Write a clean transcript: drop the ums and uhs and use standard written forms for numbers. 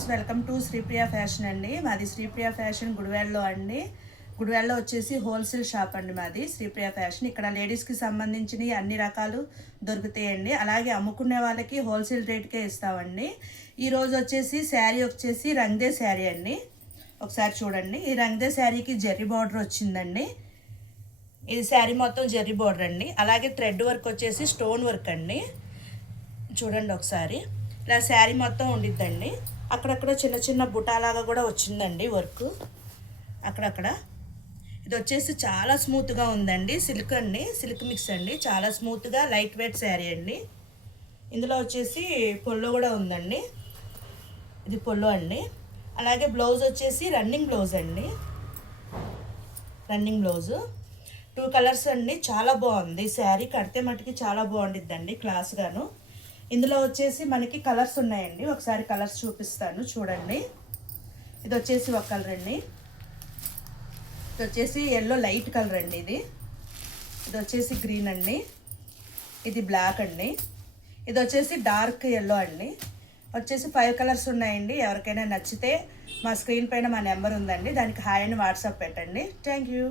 Friends, welcome to Sripriya fashion అండి. మాది Sripriya fashion గుడివాడలో అండి. గుడివాడలో వచ్చేసి హోల్సేల్ షాప్ అండి మాది శ్రీప్రియ ఫ్యాషన్. ఇక్కడ లేడీస్కి సంబంధించిన అన్ని రకాలు దొరుకుతాయండి. అలాగే అమ్ముకునే వాళ్ళకి హోల్సేల్ రేట్కే ఇస్తామండి. ఈరోజు వచ్చేసి శారీ వచ్చేసి రంగ్దే శారీ అండి. ఒకసారి చూడండి. ఈ రంగ్దే శారీకి జెర్రీ బార్డర్ వచ్చిందండి. ఇది శారీ మొత్తం జెర్రీ బార్డర్ అండి. అలాగే థ్రెడ్ వర్క్ వచ్చేసి స్టోన్ వర్క్ అండి. చూడండి ఒకసారి. ఇలా శారీ మొత్తం ఉండిద్దండి. అక్కడక్కడ చిన్న చిన్న బుటాలాగా కూడా వచ్చిందండి వర్క్ అక్కడక్కడ. ఇది వచ్చేసి చాలా స్మూత్గా ఉందండి. సిల్క్ అండి, సిల్క్ మిక్స్ అండి. చాలా స్మూత్గా లైట్ వెయిట్ శారీ అండి. ఇందులో వచ్చేసి పొల్లో కూడా ఉందండి. ఇది పొల్లో అండి. అలాగే బ్లౌజ్ వచ్చేసి రన్నింగ్ బ్లౌజ్ అండి. రన్నింగ్ బ్లౌజు 2 కలర్స్ అండి. చాలా బాగుంది శారీ. కడితే మటుకి చాలా బాగుండిద్దండి క్లాస్గాను. ఇందులో వచ్చేసి మనకి కలర్స్ ఉన్నాయండి. ఒకసారి కలర్స్ చూపిస్తాను చూడండి. ఇది వచ్చేసి ఒక కలర్ అండి. ఇది వచ్చేసి ఎల్లో లైట్ కలర్ అండి. ఇది వచ్చేసి గ్రీన్ అండి. ఇది బ్లాక్ అండి. ఇది వచ్చేసి డార్క్ ఎల్లో అండి. వచ్చేసి 5 కలర్స్ ఉన్నాయండి. ఎవరికైనా నచ్చితే మా స్క్రీన్ పైన మా నెంబర్ ఉందండి. దానికి హాయ్ అని వాట్సాప్ పెట్టండి. Thank you.